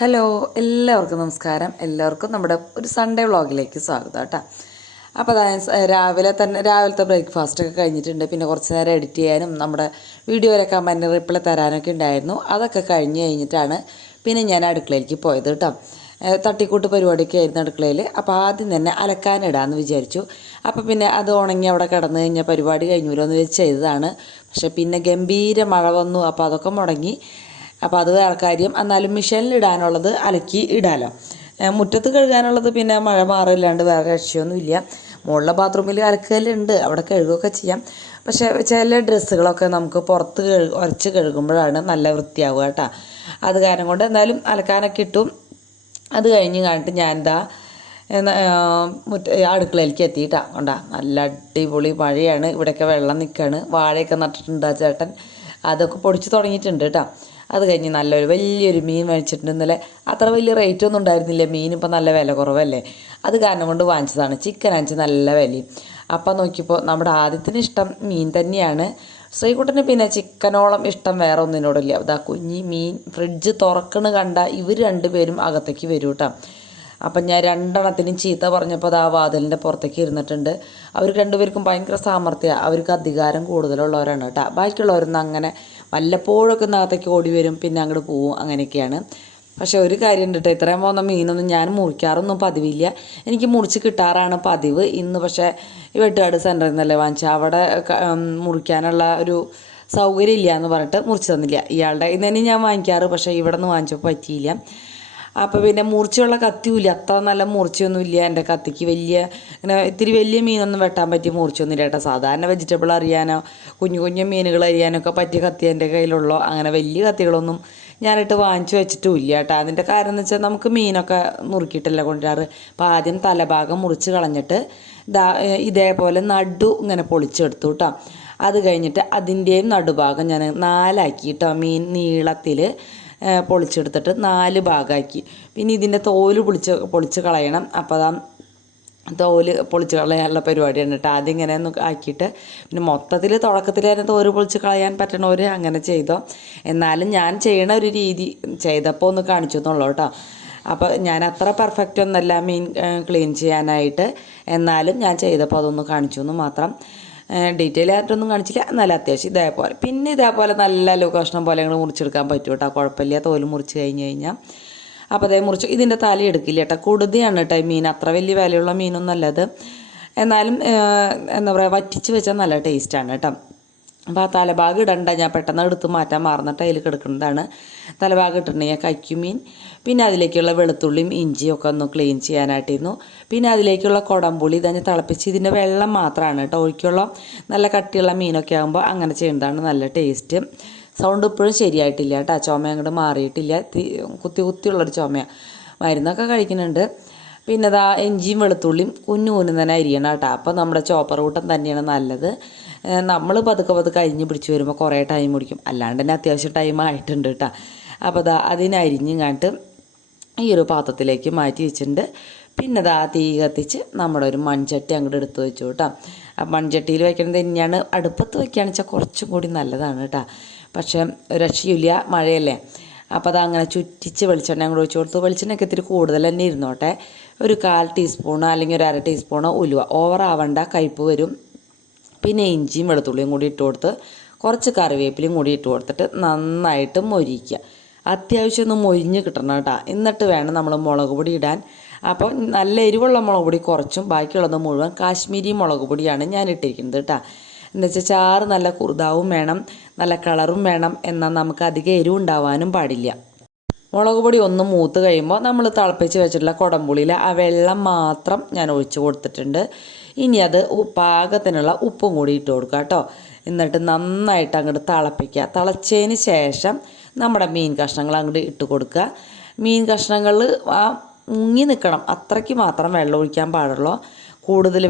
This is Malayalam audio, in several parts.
ഹലോ, എല്ലാവർക്കും നമസ്കാരം. എല്ലാവർക്കും നമ്മുടെ ഒരു സൺഡേ വ്ളോഗിലേക്ക് സ്വാഗതം കേട്ടോ. അപ്പോൾ രാവിലത്തെ ബ്രേക്ക്ഫാസ്റ്റൊക്കെ കഴിഞ്ഞിട്ടുണ്ട്. പിന്നെ കുറച്ച് നേരം എഡിറ്റ് ചെയ്യാനും നമ്മുടെ വീഡിയോയിലൊക്കെ കമൻറ്റ് റിപ്ലൈ തരാനൊക്കെ ഉണ്ടായിരുന്നു. അതൊക്കെ കഴിഞ്ഞിട്ടാണ് പിന്നെ ഞാൻ അടുക്കളയിലേക്ക് പോയത് കേട്ടോ. തട്ടിക്കൂട്ട് പരിപാടിയൊക്കെ ആയിരുന്നു അടുക്കളയിൽ. അപ്പോൾ ആദ്യം തന്നെ അലക്കാനിടാമെന്ന് വിചാരിച്ചു. അപ്പോൾ പിന്നെ അത് ഉണങ്ങി അവിടെ കിടന്നു കഴിഞ്ഞാൽ പരിപാടി കഴിഞ്ഞൂലോ എന്ന് വെച്ച് ചെയ്തതാണ്. പക്ഷേ പിന്നെ ഗംഭീര മഴ വന്നു. അപ്പോൾ അതൊക്കെ മുടങ്ങി. അപ്പോൾ അത് വേറെ കാര്യം. എന്നാലും മെഷീനിലിടാനുള്ളത് അലക്കി ഇടാമല്ലോ. മുറ്റത്ത് കഴുകാനുള്ളത് പിന്നെ മഴ മാറില്ലാണ്ട് വേറെ രക്ഷയൊന്നുമില്ല. മുകളിലെ ബാത്റൂമിൽ അലക്കലുണ്ട്, അവിടെ കഴുകുകയൊക്കെ ചെയ്യാം. പക്ഷേ ചില ഡ്രസ്സുകളൊക്കെ നമുക്ക് പുറത്ത് ഉരച്ച് കഴുകുമ്പോഴാണ് നല്ല വൃത്തിയാവുക കേട്ടോ. അത് കാരണം കൊണ്ട് എന്തായാലും അലക്കാനൊക്കെ ഇട്ടു. അത് കഴിഞ്ഞ് കണ്ടിട്ട് ഞാൻ അടുക്കളയിലേക്ക് എത്തിയിട്ടാണ് കൊണ്ടാ. നല്ല അടിപൊളി മഴയാണ്. ഇവിടെയൊക്കെ വെള്ളം നിൽക്കുകയാണ്. വാഴയൊക്കെ നട്ടിട്ടുണ്ട് ആ ചേട്ടൻ. അതൊക്കെ പൊടിച്ച് തുടങ്ങിയിട്ടുണ്ട് കേട്ടോ. അത് കഴിഞ്ഞ് വലിയൊരു മീൻ മേടിച്ചിട്ടുണ്ട് ഇന്നലെ. അത്ര വലിയ റേറ്റ് ഒന്നും ഉണ്ടായിരുന്നില്ല. മീൻ ഇപ്പം നല്ല വില കുറവല്ലേ, അത് കാരണം കൊണ്ട് വാങ്ങിച്ചതാണ്. ചിക്കൻ അഞ്ച് നല്ല വിലയും. അപ്പം നോക്കിയപ്പോൾ നമ്മുടെ ആദ്യത്തിന് ഇഷ്ടം മീൻ തന്നെയാണ്. ശ്രീകുട്ടന് പിന്നെ ചിക്കനോളം ഇഷ്ടം വേറെ ഒന്നിനോടില്ല. അതാ കുഞ്ഞി മീൻ ഫ്രിഡ്ജ് തുറക്കണ് കണ്ട ഇവർ രണ്ടുപേരും അകത്തേക്ക് വരും കേട്ടോ. അപ്പം ഞാൻ രണ്ടെണ്ണത്തിനും ചീത്ത പറഞ്ഞപ്പോൾ അത് ആ വാതിലിൻ്റെ പുറത്തേക്ക് ഇരുന്നിട്ടുണ്ട്. അവർ രണ്ടുപേർക്കും ഭയങ്കര സാമർത്ഥ്യമാണ്. അവർക്ക് അധികാരം കൂടുതലുള്ളവരാണ് കേട്ടോ. ബാക്കിയുള്ളവരൊന്നും അങ്ങനെ വല്ലപ്പോഴൊക്കെ അകത്തേക്ക് ഓടി വരും, പിന്നെ അങ്ങോട്ട് പോവും, അങ്ങനെയൊക്കെയാണ്. പക്ഷേ ഒരു കാര്യം ഉണ്ട് കേട്ടോ, ഇത്രയും പോകുന്ന മീനൊന്നും ഞാൻ മുറിക്കാറൊന്നും പതിവില്ല. എനിക്ക് മുറിച്ച് കിട്ടാറാണ് പതിവ്. ഇന്ന് പക്ഷേ ഈ വെട്ടുകാട് സെൻറ്ററിൽ നിന്നല്ലേ വാങ്ങിച്ചാൽ അവിടെ മുറിക്കാനുള്ള ഒരു സൗകര്യം ഇല്ല എന്ന് പറഞ്ഞിട്ട് മുറിച്ച് തന്നില്ല. ഇയാളുടെ ഇന്ന് തന്നെ ഞാൻ വാങ്ങിക്കാറ്, പക്ഷേ ഇവിടെ നിന്ന് വാങ്ങിച്ചപ്പോൾ പറ്റിയില്ല. അപ്പോൾ പിന്നെ മൂർച്ചയുള്ള കത്തിയുമില്ല, അത്ര നല്ല മൂർച്ചയൊന്നുമില്ല എൻ്റെ കത്തിക്ക്. ഇത്തിരി വലിയ മീനൊന്നും വെട്ടാൻ പറ്റിയ മൂർച്ചയൊന്നുമില്ല കേട്ടോ. സാധാരണ വെജിറ്റബിൾ അറിയാനോ കുഞ്ഞു കുഞ്ഞു മീനുകൾ അറിയാനോ ഒക്കെ പറ്റിയ കത്തി എൻ്റെ കയ്യിലുള്ളൂ. അങ്ങനെ വലിയ കത്തികളൊന്നും ഞാനിട്ട് വാങ്ങിച്ചു വെച്ചിട്ടുമില്ല കേട്ടോ. അതിൻ്റെ കാരണം എന്ന് വെച്ചാൽ നമുക്ക് മീനൊക്കെ നുറുക്കിയിട്ടല്ല കൊണ്ടുവരാറ്. അപ്പോൾ ആദ്യം തലഭാഗം മുറിച്ച് കളഞ്ഞിട്ട് ഇതേപോലെ ഇങ്ങനെ പൊളിച്ചെടുത്തു കേട്ടോ. അത് കഴിഞ്ഞിട്ട് അതിൻ്റെയും നടുഭാഗം ഞാൻ നാലാക്കി കേട്ടോ. മീൻ നീളത്തിൽ പൊളിച്ചെടുത്തിട്ട് 4 ഭാഗമാക്കി. പിന്നെ ഇതിൻ്റെ തോല് പൊളിച്ച് കളയണം. അപ്പോൾ തോല് പൊളിച്ച് കളയാനുള്ള പരിപാടിയാണ് കേട്ടോ. ആദ്യം ഇങ്ങനെ ഒന്ന് ആക്കിയിട്ട് പിന്നെ മൊത്തത്തിൽ തുടക്കത്തിൽ തന്നെ തോല് പൊളിച്ച് കളയാൻ പറ്റണവർ അങ്ങനെ ചെയ്തോ. എന്നാലും ഞാൻ ചെയ്യണ ഒരു രീതി ചെയ്തപ്പോൾ ഒന്ന് കാണിച്ചു എന്നുള്ളൂ കേട്ടോ. അപ്പോൾ ഞാൻ അത്ര പെർഫെക്റ്റ് ഒന്നല്ല മീൻ ക്ലീൻ ചെയ്യാനായിട്ട്. എന്നാലും ഞാൻ ചെയ്തപ്പോൾ അതൊന്ന് കാണിച്ചു എന്ന് മാത്രം. ഡീറ്റെയിൽ ആയിട്ടൊന്നും കാണിച്ചില്ല, എന്നാലും അത്യാവശ്യം ഇതേപോലെ. പിന്നെ ഇതേപോലെ നല്ല കഷ്ണം പോലെ ഞങ്ങൾ മുറിച്ചെടുക്കാൻ പറ്റും കേട്ടോ. കുഴപ്പമില്ല, തോല് മുറിച്ച് കഴിഞ്ഞ് അപ്പോൾ അതേ മുറിച്ച്. ഇതിൻ്റെ തല എടുക്കില്ല കേട്ടോ, കൊടുതിയാണ് കേട്ടോ മീൻ. അത്ര വലിയ വിലയുള്ള മീനൊന്നും അല്ലത്. എന്നാലും എന്താ പറയുക, വറ്റിച്ച് വെച്ചാൽ നല്ല ടേസ്റ്റാണ് കേട്ടോ. അപ്പോൾ ആ തലഭാഗം ഇടണ്ട, ഞാൻ പെട്ടെന്ന് എടുത്ത് മാറ്റാൻ മറന്നിട്ട് അതിൽ കിടക്കുന്നതാണ്. തലഭാഗം ഇട്ടിട്ടുണ്ടെങ്കിൽ കൈക്കുമീൻ. പിന്നെ അതിലേക്കുള്ള വെളുത്തുള്ളിയും ഇഞ്ചിയും ഒക്കെ ഒന്ന് ക്ലീൻ ചെയ്യാനായിട്ടിരുന്നു. പിന്നെ അതിലേക്കുള്ള കുടംപുളി ഇതഞ്ഞ് തിളപ്പിച്ച് ഇതിൻ്റെ വെള്ളം മാത്രമാണ് കേട്ടോ ഒഴിക്കുള്ള. നല്ല കട്ടിയുള്ള മീനൊക്കെ ആകുമ്പോൾ അങ്ങനെ ചെയ്യുന്നതാണ് നല്ല ടേസ്റ്റ്. സൗണ്ട് ഇപ്പോഴും ശരിയായിട്ടില്ല കേട്ടോ, ചുമ അങ്ങോട്ട് മാറിയിട്ടില്ല. കുത്തിയുള്ളൊരു ചുമയാണ്. മരുന്നൊക്കെ കഴിക്കുന്നുണ്ട്. പിന്നെ ഇതാ ഇഞ്ചിയും വെളുത്തുള്ളിയും കുഞ്ഞു തന്നെ അരിയണം കേട്ടോ. അപ്പോൾ നമ്മുടെ ചോപ്പർ കൂട്ടം തന്നെയാണ് നല്ലത്. നമ്മൾ പതുക്കെ അരിഞ്ഞ് പിടിച്ച് വരുമ്പോൾ കുറേ ടൈം പിടിക്കും. അല്ലാണ്ട് തന്നെ അത്യാവശ്യം ടൈം ആയിട്ടുണ്ട് കേട്ടോ. അപ്പോൾ അതിനരിഞ്ഞും കണ്ടിട്ട് ഈ ഒരു പാത്രത്തിലേക്ക് മാറ്റി വെച്ചിട്ടുണ്ട്. പിന്നെ തീ കത്തിച്ച് നമ്മുടെ ഒരു മൺചട്ടി അങ്ങോട്ട് എടുത്ത് വെച്ചു കേട്ടോ. ആ മൺചട്ടിയിൽ വയ്ക്കുന്നത് തന്നെയാണ്. അടുപ്പത്ത് വയ്ക്കുകയാണെന്ന് വെച്ചാൽ കുറച്ചും കൂടി നല്ലതാണ് കേട്ടോ. പക്ഷേ രക്ഷയില്ല, മഴയല്ലേ. അപ്പോൾ അങ്ങനെ ചുറ്റിച്ച് വെളിച്ചെണ്ണ അങ്ങോട്ട് ഒഴിച്ച് കൊടുത്തു. വെളിച്ചെണ്ണയൊക്കെ ഇത്തിരി കൂടുതൽ തന്നെ ഇരുന്നോട്ടെ. ഒരു 1/4 ടീസ്പൂണോ അല്ലെങ്കിൽ ഒരു 1/2 ടീസ്പൂണോ ഉലുവ, ഓവറാവണ്ട, കയ്പ്പ് വരും. പിന്നെ ഇഞ്ചിയും വെളുത്തുള്ളിയും കൂടി ഇട്ട് കൊടുത്ത് കുറച്ച് കറിവേപ്പിലയും കൂടി ഇട്ട് കൊടുത്തിട്ട് നന്നായിട്ട് മൊരിക്കുക. അത്യാവശ്യം ഒന്ന് മൊരിഞ്ഞ് കിട്ടണം കേട്ടോ. എന്നിട്ട് വേണം നമ്മൾ മുളക് പൊടി ഇടാൻ. അപ്പോൾ നല്ല എരിവുള്ള മുളക് പൊടി കുറച്ചും ബാക്കിയുള്ളത് മുഴുവൻ കാശ്മീരി മുളക് പൊടിയാണ് ഞാൻ ഇട്ടിരിക്കുന്നത് കേട്ടോ. എന്താ വെച്ചാൽ ചാറ് നല്ല കുറുതാവും വേണം, നല്ല കളറും വേണം. എന്നാൽ നമുക്ക് അധികം എരിവുണ്ടാവാനും പാടില്ല. മുളക് പൊടി ഒന്ന് മൂത്ത് കഴിയുമ്പോൾ നമ്മൾ തിളപ്പിച്ച് വെച്ചിട്ടുള്ള കുടംപുളിയിൽ ആ വെള്ളം മാത്രം ഞാൻ ഒഴിച്ച് കൊടുത്തിട്ടുണ്ട്. ഇനി അത് പാകത്തിനുള്ള ഉപ്പും കൂടി ഇട്ട് കൊടുക്കുക കേട്ടോ. എന്നിട്ട് നന്നായിട്ട് അങ്ങോട്ട് തിളപ്പിക്കുക. തിളച്ചതിന് ശേഷം നമ്മുടെ മീൻ കഷ്ണങ്ങൾ അങ്ങോട്ട് ഇട്ട് കൊടുക്കുക. മീൻ കഷ്ണങ്ങൾ മുങ്ങി നിൽക്കണം, അത്രയ്ക്ക് മാത്രം വെള്ളം ഒഴിക്കാൻ പാടുള്ളൂ. കൂടുതൽ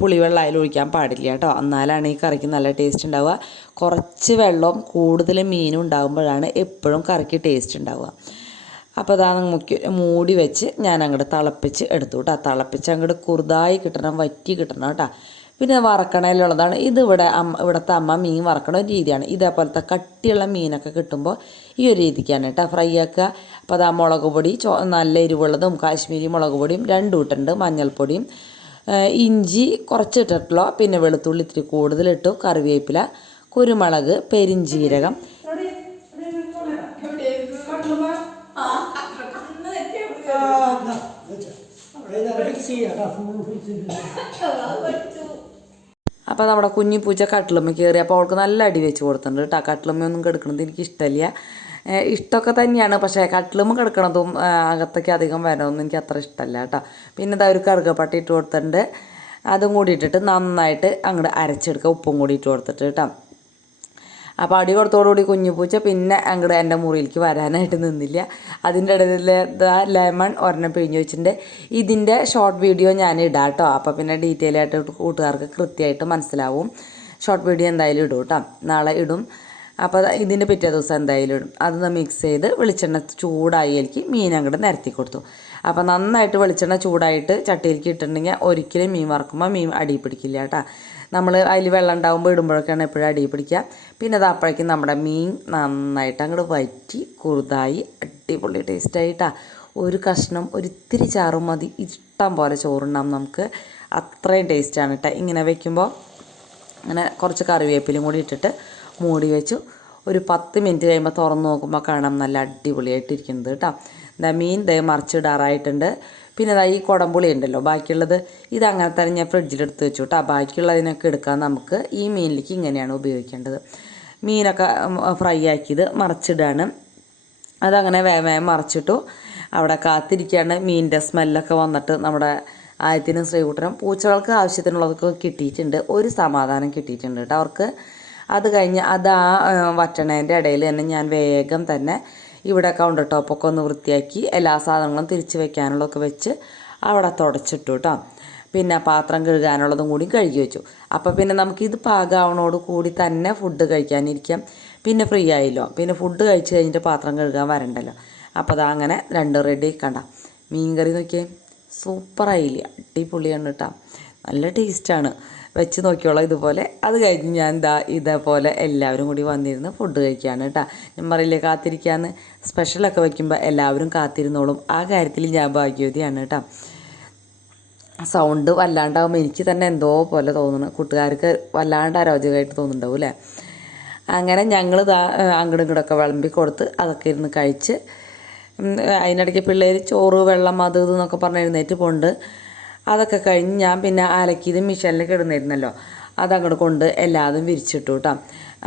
പുളിവെള്ളം അതിൽ ഒഴിക്കാൻ പാടില്ല കേട്ടോ. എന്നാലാണ് ഈ കറിക്ക് നല്ല ടേസ്റ്റ് ഉണ്ടാവുക. കുറച്ച് വെള്ളവും കൂടുതൽ മീനും ഉണ്ടാകുമ്പോഴാണ് എപ്പോഴും കറിക്ക് ടേസ്റ്റ് ഉണ്ടാവുക. അപ്പോൾ മൂടി വെച്ച് ഞാൻ അങ്ങോട്ട് തിളപ്പിച്ച് എടുത്തു കേട്ടോ. തിളപ്പിച്ച് അങ്ങോട്ട് കുറുതായി കിട്ടണം, വറ്റി കിട്ടണം കേട്ടോ. പിന്നെ വറക്കണയിലുള്ളതാണ് ഇതിവിടെ ഇവിടുത്തെ അമ്മ മീൻ വറക്കണ ഒരു രീതിയാണ്. ഇതേപോലത്തെ കട്ടിയുള്ള മീനൊക്കെ കിട്ടുമ്പോൾ ഈ ഒരു രീതിക്കാണ് കേട്ടോ ഫ്രൈ ആക്കുക. അപ്പോൾ അതാ മുളക് പൊടി നല്ല എരിവുള്ളതും കാശ്മീരി മുളക് പൊടിയും 2 ഇട്ടുണ്ട്, മഞ്ഞൾപ്പൊടിയും ഇഞ്ചി കുറച്ച് ഇട്ടിട്ടുള്ളൂ, പിന്നെ വെളുത്തുള്ളി ഇത്തിരി കൂടുതലിട്ടു, കറിവേപ്പില, കുരുമുളക്, പെരിഞ്ചീരകം. അപ്പോൾ നമ്മുടെ കുഞ്ഞി പൂച്ച കട്ടിലുമ്മ കയറി. അപ്പോൾ അവൾക്ക് നല്ല അടി വെച്ച് കൊടുത്തിട്ടുണ്ട് കേട്ടോ. കട്ടിലുമ്മയൊന്നും കിടക്കണത് എനിക്ക് ഇഷ്ടമില്ല. ഇഷ്ടമൊക്കെ തന്നെയാണ്, പക്ഷേ കട്ടിലുമ്മ കിടക്കണതും അകത്തേക്ക് അധികം വരണമെന്നും എനിക്ക് അത്ര ഇഷ്ടമല്ല കേട്ടോ. പിന്നെ ഇതാ ഒരു കറുകപ്പട്ടി ഇട്ട് കൊടുത്തിട്ടുണ്ട്. അതും കൂടി ഇട്ടിട്ട് നന്നായിട്ട് അങ്ങോട്ട് അരച്ചെടുക്കുക, ഉപ്പും കൂടി ഇട്ട് കൊടുത്തിട്ട് കേട്ടോ. അപ്പോൾ അടി കൊടുത്തോടുകൂടി കുഞ്ഞു പൂച്ച പിന്നെ അങ്ങോട്ട് എൻ്റെ മുറിയിലേക്ക് വരാനായിട്ട് നിന്നില്ല. അതിൻ്റെ ഇടയിൽ ലെമൺ ഒരെണ്ണം പിഴിഞ്ഞ് വെച്ചിട്ടുണ്ട്. ഇതിൻ്റെ ഷോർട്ട് വീഡിയോ ഞാൻ ഇടാം കേട്ടോ. അപ്പോൾ പിന്നെ ഡീറ്റെയിൽ ആയിട്ട് കൂട്ടുകാർക്ക് കൃത്യമായിട്ട് മനസ്സിലാവും. ഷോർട്ട് വീഡിയോ എന്തായാലും ഇടും കേട്ടോ, നാളെ ഇടും. അപ്പോൾ ഇതിൻ്റെ പിറ്റേ ദിവസം എന്തായാലും ഇടും. അതൊന്ന് മിക്സ് ചെയ്ത് വെളിച്ചെണ്ണ ചൂടായിലേക്ക് മീൻ അങ്ങോട്ട് നിരത്തി കൊടുത്തു. അപ്പോൾ നന്നായിട്ട് വെളിച്ചെണ്ണ ചൂടായിട്ട് ചട്ടിയിലേക്ക് ഇട്ടിട്ടുണ്ടെങ്കിൽ ഒരിക്കലും മീൻ വറക്കുമ്പോൾ മീൻ അടി പിടിക്കില്ല കേട്ടോ. നമ്മൾ അതിൽ വെള്ളം ഉണ്ടാകുമ്പോൾ ഇടുമ്പോഴൊക്കെയാണ് എപ്പോഴും അടി പിടിക്കുക. പിന്നെ അത് അപ്പോഴേക്കും നമ്മുടെ മീൻ നന്നായിട്ട് അങ്ങോട്ട് വറ്റി കുറുതായി അടിപൊളി ടേസ്റ്റായിട്ടാണ്. ഒരു കഷ്ണം ഒരിത്തിരി ചാറും മതി, ഇഷ്ടം പോലെ ചോറുണ്ടാകും നമുക്ക്. അത്രയും ടേസ്റ്റാണ് കേട്ടോ. ഇങ്ങനെ വെക്കുമ്പോൾ അങ്ങനെ കുറച്ച് കറിവേപ്പിലും കൂടി ഇട്ടിട്ട് മൂടി വെച്ചു. ഒരു 10 മിനിറ്റ് കഴിയുമ്പോൾ തുറന്ന് നോക്കുമ്പോൾ കാണാം നല്ല അടിപൊളിയായിട്ടിരിക്കുന്നത് കേട്ടോ. എന്താ മീൻ മറിച്ചിടാറായിട്ടുണ്ട്. പിന്നെ ഈ കുടംപുളി ഉണ്ടല്ലോ ബാക്കിയുള്ളത്, ഇതങ്ങനെ തന്നെ ഞാൻ ഫ്രിഡ്ജിലെടുത്ത് വെച്ചു കേട്ടോ. ബാക്കിയുള്ളതിനൊക്കെ എടുക്കാൻ നമുക്ക് ഈ മീനിലേക്ക് ഇങ്ങനെയാണ് ഉപയോഗിക്കേണ്ടത്. മീനൊക്കെ ഫ്രൈ ആക്കിയത് മറിച്ചിടാണ്. അതങ്ങനെ വേഗം മറിച്ചിട്ടു. അവിടെ കാത്തിരിക്കുകയാണ്. മീനിൻ്റെ സ്മെല്ലൊക്കെ വന്നിട്ട് നമ്മുടെ ആയത്തിനും ശ്രീകുട്ടനും പൂച്ചകൾക്ക് ആവശ്യത്തിനുള്ളതൊക്കെ കിട്ടിയിട്ടുണ്ട്. ഒരു സമാധാനം കിട്ടിയിട്ടുണ്ട് കേട്ടോ അവർക്ക്. അത് കഴിഞ്ഞ് അത് വറ്റണേൻ്റെ ഇടയിൽ തന്നെ ഞാൻ വേഗം തന്നെ ഇവിടെ കൗണ്ടർ ടോപ്പൊക്കെ ഒന്ന് വൃത്തിയാക്കി എല്ലാ സാധനങ്ങളും തിരിച്ച് വെക്കാനുള്ളതൊക്കെ വെച്ച് അവിടെ തുടച്ചിട്ടു കേട്ടോ. പിന്നെ പാത്രം കഴുകാനുള്ളതും കൂടി കഴുകി വെച്ചു. അപ്പോൾ പിന്നെ നമുക്കിത് പാകാവണോട് കൂടി തന്നെ ഫുഡ് കഴിക്കാനിരിക്കാം. പിന്നെ ഫ്രീ ആയില്ലോ, പിന്നെ ഫുഡ് കഴിച്ച് കഴിഞ്ഞിട്ട് പാത്രം കഴുകാൻ വരണ്ടല്ലോ. അപ്പോൾ അത് അങ്ങനെ 2 റെഡി കണ്ട. മീൻകറി നോക്കിയേ, സൂപ്പറായില്ല, അടിപൊളിയാണ് കേട്ടോ, നല്ല ടേസ്റ്റാണ്. വെച്ച് നോക്കിയോളാം ഇതുപോലെ. അത് കഴിഞ്ഞ് ഞാൻ ഇതേപോലെ എല്ലാവരും കൂടി വന്നിരുന്ന് ഫുഡ് കഴിക്കുകയാണ് കേട്ടോ. ഞാൻ പറയില്ലേ കാത്തിരിക്കാന്ന്, സ്പെഷ്യലൊക്കെ വയ്ക്കുമ്പോൾ എല്ലാവരും കാത്തിരുന്നോളും. ആ കാര്യത്തിൽ ഞാൻ ഭാഗ്യവതിയാണ് കേട്ടോ. സൗണ്ട് വല്ലാണ്ടാകുമ്പോൾ എനിക്ക് തന്നെ എന്തോ പോലെ തോന്നുന്നു, കൂട്ടുകാർക്ക് വല്ലാണ്ട് അരോചകമായിട്ട് തോന്നുന്നുണ്ടാവും അല്ലേ. അങ്ങനെ ഞങ്ങൾ അങ്ങോട്ടും ഇങ്ങോട്ടൊക്കെ വിളമ്പി കൊടുത്ത് അതൊക്കെ ഇരുന്ന് കഴിച്ച്, അതിനിടയ്ക്ക് പിള്ളേർ ചോറ് വെള്ളം അത് ഇതെന്നൊക്കെ പറഞ്ഞ് എഴുന്നേറ്റ് പോണ്ട്. അതൊക്കെ കഴിഞ്ഞ് ഞാൻ പിന്നെ അലക്കിയത് മിഷനിൽ കിടന്നിരുന്നല്ലോ, അതങ്ങോട്ട് കൊണ്ട് എല്ലാതും വിരിച്ചിട്ടു കേട്ടോ.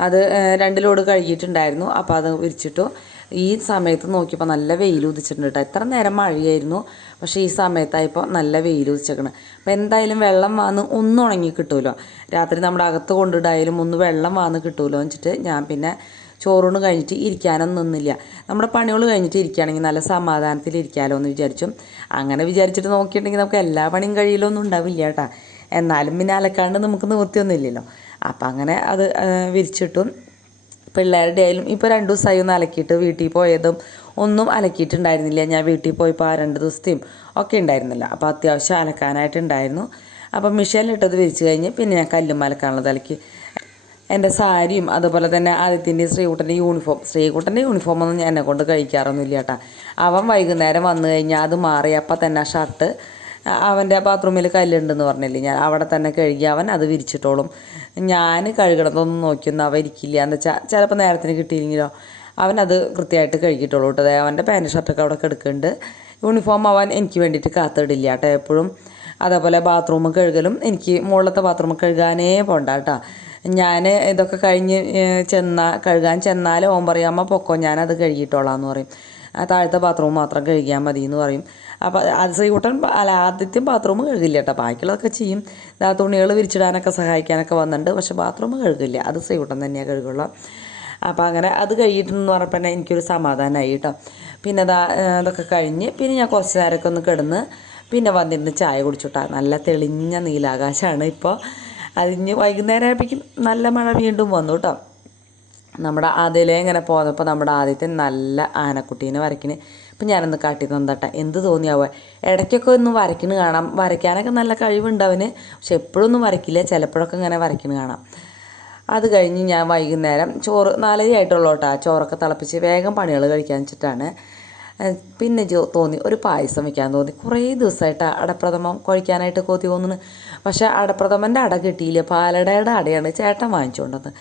അത് 2 ലോഡ് കഴുകിയിട്ടുണ്ടായിരുന്നു. അപ്പോൾ അത് വിരിച്ചിട്ടു. ഈ സമയത്ത് നോക്കിയപ്പോൾ നല്ല വെയിൽ ഉദിച്ചിട്ടുണ്ട് കേട്ടോ. എത്ര നേരം മഴയായിരുന്നു, പക്ഷേ ഈ സമയത്തായപ്പോൾ നല്ല വെയിൽ ഉദിച്ചേക്കണം. അപ്പോൾ എന്തായാലും വെള്ളം വന്ന് ഒന്നും ഉണങ്ങി കിട്ടുമല്ലോ. രാത്രി നമ്മുടെ അകത്ത് കൊണ്ടിടായാലും ഒന്ന് വെള്ളം വന്ന് കിട്ടുമല്ലോ എന്ന് വെച്ചിട്ട് ഞാൻ പിന്നെ ചോറൂണ് കഴിഞ്ഞിട്ട് ഇരിക്കാനൊന്നും നിന്നില്ല. നമ്മുടെ പണികൾ കഴിഞ്ഞിട്ട് ഇരിക്കുകയാണെങ്കിൽ നല്ല സമാധാനത്തിൽ ഇരിക്കാമല്ലോ എന്ന് വിചാരിച്ചു. അങ്ങനെ വിചാരിച്ചിട്ട് നോക്കിയിട്ടുണ്ടെങ്കിൽ നമുക്ക് എല്ലാ പണിയും കഴിയില്ലൊന്നും ഉണ്ടാവില്ല കേട്ടോ. എന്നാലും പിന്നെ അലക്കാണ്ട് നമുക്ക് നിവൃത്തിയൊന്നും ഇല്ലല്ലോ. അപ്പം അങ്ങനെ അത് വിരിച്ചിട്ടും പിള്ളേരുടെ ആയാലും ഇപ്പോൾ 2 ദിവസമായി ഒന്ന് അലക്കിയിട്ട് വീട്ടിൽ പോയതും ഒന്നും അലക്കിയിട്ടുണ്ടായിരുന്നില്ല. ഞാൻ വീട്ടിൽ പോയപ്പോൾ ആ 2 ദിവസത്തെയും ഒക്കെ ഉണ്ടായിരുന്നില്ല. അപ്പോൾ അത്യാവശ്യം അലക്കാനായിട്ടുണ്ടായിരുന്നു. അപ്പം മിഷനിലിട്ടത് വിരിച്ച് കഴിഞ്ഞ് പിന്നെ ഞാൻ കല്ലും അലക്കാനുള്ളത് അലക്കി. എൻ്റെ സാരിയും അതുപോലെ തന്നെ ആദിത്യൻ്റെയും ശ്രീകുട്ടൻ്റെ യൂണിഫോമൊന്നും എന്നെ കൊണ്ട് കഴിക്കാറൊന്നുമില്ല കേട്ടോ. അവൻ വൈകുന്നേരം വന്നു കഴിഞ്ഞാൽ അത് മാറി അപ്പം തന്നെ ഷർട്ട് അവൻ്റെ ബാത്റൂമിൽ കല്ലുണ്ടെന്ന് പറഞ്ഞില്ലേ, ഞാൻ അവിടെ തന്നെ കഴുകി അവൻ അത് വിരിച്ചിട്ടോളും. ഞാൻ കഴുകണതൊന്നും നോക്കിയൊന്നും അവൻ ഇരിക്കില്ല. എന്ന് വെച്ചാൽ ചിലപ്പോൾ നേരത്തിന് കിട്ടിയില്ലെങ്കിലോ അവനത് കൃത്യമായിട്ട് കഴുകിയിട്ടുള്ളൂ കേട്ടോ. അതായത് അവൻ്റെ പാൻറ്റ് ഷർട്ടൊക്കെ അവിടെ കിടക്കുന്നുണ്ട്. യൂണിഫോം അവൻ എനിക്ക് വേണ്ടിയിട്ട് കാത്തിടില്ല കേട്ടോ എപ്പോഴും. അതേപോലെ ബാത്റൂം കഴുകലും എനിക്ക് മുകളിലത്തെ ബാത്റൂം കഴുകാനേ പോണ്ട കേട്ടോ. ഞാൻ ഇതൊക്കെ കഴിഞ്ഞ് കഴുകാൻ ചെന്നാൽ ഓൻ പറയും അമ്മ പൊക്കോ ഞാനത് കഴുകിയിട്ടോളാം എന്ന് പറയും. താഴത്തെ ബാത്റൂം മാത്രം കഴുകിയാൽ മതി എന്ന് പറയും. അപ്പോൾ അത് ശ്രീകുട്ടൻ ആദ്യത്തെ ബാത്റൂം കഴുകില്ല കേട്ടോ, ബാക്കിയുള്ളതൊക്കെ ചെയ്യും. തുണികൾ വിരിച്ചിടാനൊക്കെ സഹായിക്കാനൊക്കെ വന്നിട്ടുണ്ട്, പക്ഷേ ബാത്റൂം കഴുകില്ല, അത് ശ്രീകുട്ടൻ തന്നെയാണ് കഴുകുള്ളൂ. അപ്പോൾ അങ്ങനെ അത് കഴിയിട്ടുണ്ടെന്ന് പറഞ്ഞപ്പോൾ തന്നെ എനിക്കൊരു സമാധാനമായി കേട്ടോ. പിന്നെ അതൊക്കെ കഴിഞ്ഞ് പിന്നെ ഞാൻ കുറച്ച് നേരമൊക്കെ ഒന്ന് കിടന്ന് പിന്നെ വന്നിരുന്ന് ചായ കുടിച്ചുട്ടാ. നല്ല തെളിഞ്ഞ നീലാകാശമാണ് ഇപ്പോൾ. അതിന് വൈകുന്നേരം ആയപ്പോഴേക്കും നല്ല മഴ വീണ്ടും വന്നു കേട്ടോ. നമ്മുടെ അതിലേ ഇങ്ങനെ പോന്നപ്പോൾ നമ്മുടെ ആദ്യത്തെ നല്ല ആനക്കുട്ടീനെ വരയ്ക്കിന് അപ്പം ഞാനൊന്ന് കാട്ടി തന്നട്ടെ എന്ത് തോന്നിയാവുക. ഇടയ്ക്കൊക്കെ ഒന്ന് വരയ്ക്കണ് കാണാം, വരയ്ക്കാനൊക്കെ നല്ല കഴിവുണ്ട് അവന്, പക്ഷെ എപ്പോഴൊന്നും വരയ്ക്കില്ല, ചിലപ്പോഴൊക്കെ ഇങ്ങനെ വരയ്ക്കണ് കാണാം. അത് കഴിഞ്ഞ് ഞാൻ വൈകുന്നേരം ചോറ് 4:30 ആയിട്ടുള്ളൂ കേട്ടോ. ചോറൊക്കെ തിളപ്പിച്ച് വേഗം പണികൾ കഴിക്കാൻ വെച്ചിട്ടാണ്. പിന്നെ തോന്നി ഒരു പായസം വയ്ക്കാൻ തോന്നി. കുറേ ദിവസമായിട്ട് അടപ്രഥമൻ കഴിക്കാനായിട്ട് കൊതി തോന്നുന്നു. പക്ഷേ അടപ്രഥമൻ്റെ അട കിട്ടിയില്ല, പാലടയുടെ അടയാണ് ചേട്ടൻ വാങ്ങിച്ചുകൊണ്ടത്.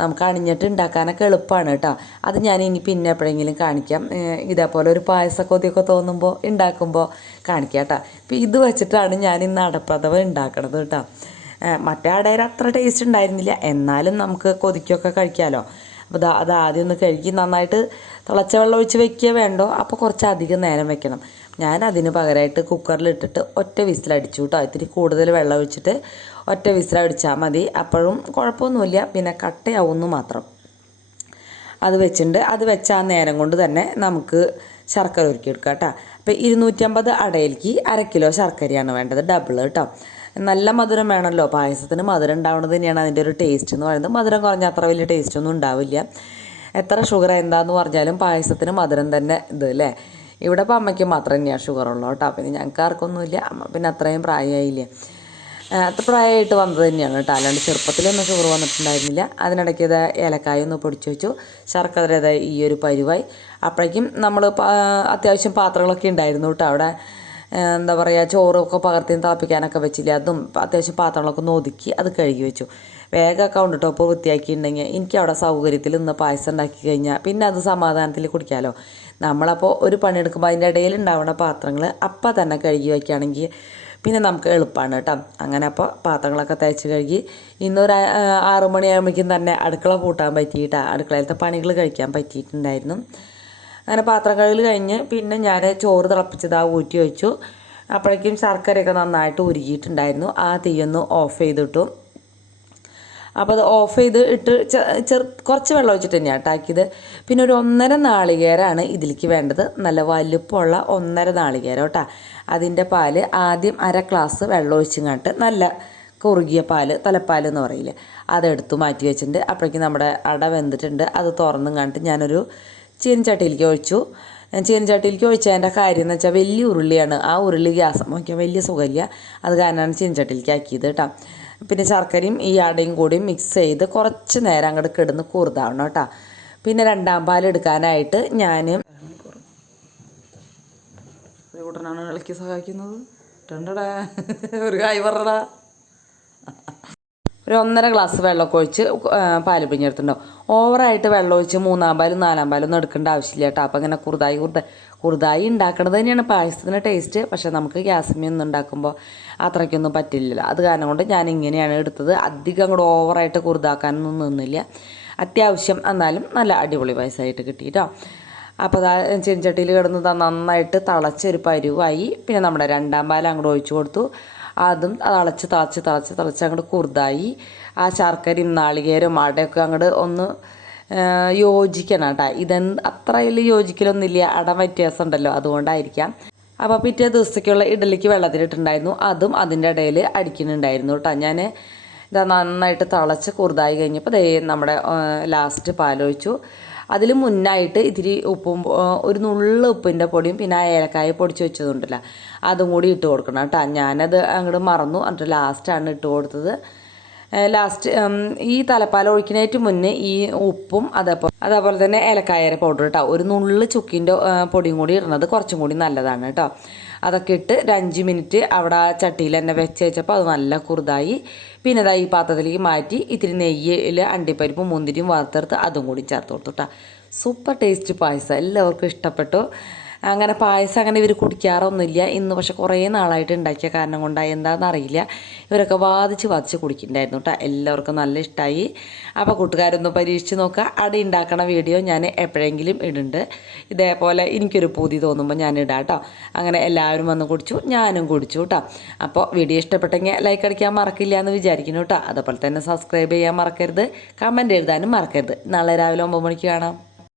നമുക്ക് അണിഞ്ഞിട്ട് ഉണ്ടാക്കാനൊക്കെ എളുപ്പമാണ് കേട്ടോ. അത് ഞാൻ ഇനി പിന്നെ എപ്പോഴെങ്കിലും കാണിക്കാം. ഇതേപോലെ ഒരു പായസ കൊതിയൊക്കെ തോന്നുമ്പോൾ ഉണ്ടാക്കുമ്പോൾ കാണിക്കാം കേട്ടോ. ഇപ്പം ഇത് വെച്ചിട്ടാണ് ഞാൻ ഇന്ന് അടപ്രഥമൻ ഉണ്ടാക്കണത് കേട്ടോ. മറ്റേ അടയിൽ അത്ര ടേസ്റ്റ് ഉണ്ടായിരുന്നില്ല, എന്നാലും നമുക്ക് കൊതിക്കൊക്കെ കഴിക്കാമല്ലോ. അപ്പോൾ അത് ആദ്യം ഒന്ന് കഴുകി നന്നായിട്ട് തിളച്ച വെള്ളം ഒഴിച്ച് വെക്കുക വേണ്ടോ, അപ്പോൾ കുറച്ചധികം നേരം വെക്കണം. ഞാൻ അതിന് പകരമായിട്ട് കുക്കറിലിട്ടിട്ട് ഒറ്റ വിസിലടിച്ചു കേട്ടോ. ഇത്തിരി കൂടുതൽ വെള്ളം ഒഴിച്ചിട്ട് ഒറ്റ വിസിലടിച്ചാൽ മതി. അപ്പോഴും കുഴപ്പമൊന്നുമില്ല, പിന്നെ കട്ടയാവുമെന്ന് മാത്രം. അത് വെച്ചിട്ടുണ്ട്. അത് വെച്ച ആ നേരം കൊണ്ട് തന്നെ നമുക്ക് ശർക്കര ഒരുക്കിയെടുക്കാം കേട്ടോ. അപ്പോൾ 250 അടയിലേക്ക് 1/2 കിലോ ശർക്കരയാണ് വേണ്ടത്, ഡബിൾ കേട്ടോ. നല്ല മധുരം വേണമല്ലോ, പായസത്തിന് മധുരം ഉണ്ടാവുന്നത് തന്നെയാണ് അതിൻ്റെ ഒരു ടേസ്റ്റ് എന്ന് പറയുന്നത്. മധുരം കുറഞ്ഞ അത്ര വലിയ ടേസ്റ്റൊന്നും ഉണ്ടാവില്ല. എത്ര ഷുഗർ എന്താന്ന് പറഞ്ഞാലും പായസത്തിന് മധുരം തന്നെ ഇത് അല്ലേ. ഇവിടെ ഇപ്പോൾ അമ്മയ്ക്ക് മാത്രം തന്നെയാണ് ഷുഗറുള്ളൂ കേട്ടോ. പിന്നെ ഞങ്ങൾക്ക് ആർക്കൊന്നുമില്ല, അമ്മ പിന്നെ അത്രയും പ്രായമായില്ലേ, അത്ര പ്രായമായിട്ട് വന്നത് തന്നെയാണ് കേട്ടോ. അല്ലാണ്ട് ചെറുപ്പത്തിലൊന്നും ഷുഗർ വന്നിട്ടുണ്ടായിരുന്നില്ല. അതിനിടയ്ക്ക് ഇത് ഏലക്കായ ഒന്ന് പൊടിച്ച് വെച്ചു, ശർക്കര ഈ ഒരു പരുവായി. അപ്പോഴേക്കും നമ്മൾ അത്യാവശ്യം പാത്രങ്ങളൊക്കെ ഉണ്ടായിരുന്നു കേട്ടോ അവിടെ. എന്താ പറയുക, ചോറൊക്കെ പകർത്തി തിളപ്പിക്കാനൊക്കെ വെച്ചില്ല, അതും അത്യാവശ്യം പാത്രങ്ങളൊക്കെ ഒന്ന് ഒതുക്കി അത് കഴുകി വെച്ചു. വേഗം കൗണ്ടർ ടോപ്പ് വൃത്തിയാക്കിയിട്ടുണ്ടെങ്കിൽ എനിക്ക് അവിടെ സൗകര്യത്തിൽ ഇന്ന് പായസം ഉണ്ടാക്കി കഴിഞ്ഞാൽ പിന്നെ അത് സമാധാനത്തിൽ കുടിക്കാമല്ലോ. നമ്മളപ്പോൾ ഒരു പണിയെടുക്കുമ്പോൾ അതിൻ്റെ ഇടയിൽ ഉണ്ടാവുന്ന പാത്രങ്ങൾ അപ്പം തന്നെ കഴുകി വയ്ക്കുകയാണെങ്കിൽ പിന്നെ നമുക്ക് എളുപ്പമാണ് കേട്ടോ. അങ്ങനെ അപ്പോൾ പാത്രങ്ങളൊക്കെ തേച്ച് കഴുകി ഇന്നൊരു 6 മണിയാകുമ്പോഴേക്കും തന്നെ അടുക്കള പൂട്ടാൻ പറ്റിയിട്ടാണ്, അടുക്കളയിലത്തെ പണികൾ കഴിക്കാൻ പറ്റിയിട്ടുണ്ടായിരുന്നു. അങ്ങനെ പാത്രം കഴുകൽ കഴിഞ്ഞ് പിന്നെ ഞാൻ ചോറ് തിളപ്പിച്ചത് ഊറ്റി വെച്ചു. അപ്പോഴേക്കും ശർക്കരയൊക്കെ നന്നായിട്ട് ഉരുകിയിട്ടുണ്ടായിരുന്നു. ആ തീയൊന്ന് ഓഫ് ചെയ്തിട്ടു. അപ്പോൾ അത് ഓഫ് ചെയ്ത് ഇട്ട് കുറച്ച് വെള്ളം ഒഴിച്ചിട്ട് തന്നെയാണ് ഉണ്ടാക്കിയത്. പിന്നെ ഒരു 1.5 നാളികേരമാണ് ഇതിലേക്ക് വേണ്ടത്, നല്ല വലുപ്പമുള്ള 1.5 നാളികേരം കേട്ടോ. അതിൻ്റെ പാല് ആദ്യം 1/2 ഗ്ലാസ് വെള്ളം ഒഴിച്ചിങ്ങാട്ട് നല്ല കുറുകിയ പാല്, തലപ്പാൽ എന്ന് പറയില്ലേ, അതെടുത്ത് മാറ്റി വെച്ചിട്ടുണ്ട്. അപ്പോഴേക്കും നമ്മുടെ അട വെന്തിട്ടുണ്ട്. അത് തുറന്നും കണ്ടിട്ട് ഞാനൊരു ചീനച്ചട്ടിയിലേക്ക് ഒഴിച്ചു. ചീനച്ചട്ടിയിലേക്ക് ഒഴിച്ചതിൻ്റെ കാര്യം എന്ന് വെച്ചാൽ വലിയ ഉരുളിയാണ്, ആ ഉരുളി ഗ്യാസ് വയ്ക്കാൻ വലിയ സുഖമില്ല, അത് കാരണമാണ് ചീനച്ചട്ടിയിലേക്ക് ആക്കിയത് കേട്ടോ. പിന്നെ ശർക്കരയും ഈ അടയും കൂടിയും മിക്സ് ചെയ്ത് കുറച്ച് നേരം അങ്ങോട്ട് കിടന്ന് കുറുതാവണം കേട്ടോ. പിന്നെ 2ാം പാൽ എടുക്കാനായിട്ട് ഞാൻ കൂട്ടനാണ് ഇളക്കി സഹായിക്കുന്നത്. ഒരു കായ് പറടാ. ഒരു 1.5 ഗ്ലാസ് വെള്ളമൊക്കെ ഒഴിച്ച് പാല് പിഴിഞ്ഞെടുത്തിട്ടുണ്ടാവും. ഓവറായിട്ട് വെള്ളം ഒഴിച്ച് 3ാം പാലും 4ാം പാലും ഒന്നും എടുക്കേണ്ട ആവശ്യമില്ല കേട്ടോ. അപ്പോൾ അങ്ങനെ കുറുതായി ഉണ്ടാക്കുന്നത് തന്നെയാണ് പായസത്തിന് ടേസ്റ്റ്. പക്ഷേ നമുക്ക് ഗ്യാസിന്മേൽ ഒന്നും ഉണ്ടാക്കുമ്പോൾ അത്രയ്ക്കൊന്നും പറ്റില്ലല്ലോ. അത് കാരണം കൊണ്ട് ഞാൻ ഇങ്ങനെയാണ് എടുത്തത്. അധികം അങ്ങോട്ട് ഓവറായിട്ട് കുറുതാക്കാനൊന്നും നിന്നില്ല. അത്യാവശ്യം എന്നാലും നല്ല അടിപൊളി പായസമായിട്ട് കിട്ടി കേട്ടോ. അപ്പോൾ ചീനച്ചട്ടിയിൽ കിടന്ന് നന്നായിട്ട് തിളച്ചൊരു പരുവായി. പിന്നെ നമ്മുടെ 2ാം പാൽ അങ്ങോട്ട് ഒഴിച്ചു കൊടുത്തു. അതും തിളച്ച് അങ്ങോട്ട് കുറുതായി. ആ ശർക്കരയും നാളികേരവും അടയൊക്കെ അങ്ങോട്ട് ഒന്ന് യോജിക്കണം കേട്ടോ. അത്ര വലിയ യോജിക്കലൊന്നുമില്ല, അട വ്യത്യാസം ഉണ്ടല്ലോ, അതുകൊണ്ടായിരിക്കാം. അപ്പോൾ പിറ്റേ ദിവസത്തേക്കുള്ള ഇഡലിക്ക് വെള്ളത്തിലിട്ടുണ്ടായിരുന്നു, അതും അതിൻ്റെ ഇടയിൽ അടിക്കുന്നുണ്ടായിരുന്നു കേട്ടോ. ഞാൻ ഇതാ നന്നായിട്ട് തിളച്ച് കുറുതായി കഴിഞ്ഞപ്പോൾ നമ്മുടെ ലാസ്റ്റ് പാലൊഴിച്ചു. അതിൽ മുന്നായിട്ട് ഇത്തിരി ഉപ്പും ഒരു നുള്ളു ഉപ്പിൻ്റെ പൊടിയും പിന്നെ ആ ഏലക്കായ പൊടിച്ച് വെച്ചതുണ്ടല്ലോ അതും കൂടി ഇട്ട് കൊടുക്കണം കേട്ടോ. ഞാനത് അങ്ങോട്ട് മറന്നു, എന്നിട്ട് ലാസ്റ്റാണ് ഇട്ട് കൊടുത്തത്. ലാസ്റ്റ് ഈ തലപ്പാൽ ഒഴിക്കുന്നതിന് മുന്നേ ഈ ഉപ്പും അതേപോലെ തന്നെ ഏലക്കായ പൗഡർ കേട്ടോ, ഒരു നുള്ളു ചുക്കിൻ്റെ പൊടിയും കൂടി ഇടുന്നത് കുറച്ചും കൂടി നല്ലതാണ് കേട്ടോ. അതൊക്കെ ഇട്ട് ഒരു 5 മിനിറ്റ് അവിടെ ചട്ടിയിൽ തന്നെ വെച്ച് വെച്ചപ്പോൾ അത് നല്ല കുറുതായി. പിന്നെ ഈ പാത്രത്തിലേക്ക് മാറ്റി ഇത്തിരി നെയ്യിൽ അണ്ടിപ്പരിപ്പും മുന്തിരിയും വറുത്തെടുത്ത് അതും കൂടി ചേർത്ത് കൊടുത്തു കേട്ടോ. സൂപ്പർ ടേസ്റ്റ് പായസം, എല്ലാവർക്കും ഇഷ്ടപ്പെട്ടു. അങ്ങനെ പായസം അങ്ങനെ ഇവർ കുടിക്കാറൊന്നുമില്ല ഇന്ന്, പക്ഷെ കുറേ നാളായിട്ട് ഉണ്ടാക്കിയ കാരണം കൊണ്ടാണ് എന്താണെന്നറിയില്ല, ഇവരൊക്കെ വാദിച്ച് കുടിക്കുന്നുണ്ടായിരുന്നു കേട്ടോ. എല്ലാവർക്കും നല്ല ഇഷ്ടമായി. അപ്പോൾ കൂട്ടുകാരൊന്ന് പരീക്ഷിച്ച് നോക്കുക. അട ഉണ്ടാക്കണ വീഡിയോ ഞാൻ എപ്പോഴെങ്കിലും ഇടുന്നുണ്ട്. ഇതേപോലെ എനിക്കൊരു പൂതി തോന്നുമ്പോൾ ഞാൻ ഇടാം കേട്ടോ. അങ്ങനെ എല്ലാവരും വന്ന് കുടിച്ചു, ഞാനും കുടിച്ചു കേട്ടോ. അപ്പോൾ വീഡിയോ ഇഷ്ടപ്പെട്ടെങ്കിൽ ലൈക്ക് അടിക്കാൻ മറക്കില്ല എന്ന് വിചാരിക്കുന്നു കേട്ടോ. അതുപോലെ തന്നെ സബ്സ്ക്രൈബ് ചെയ്യാൻ മറക്കരുത്, കമൻറ്റ് എഴുതാനും മറക്കരുത്. നാളെ രാവിലെ 9 മണിക്ക് കാണാം.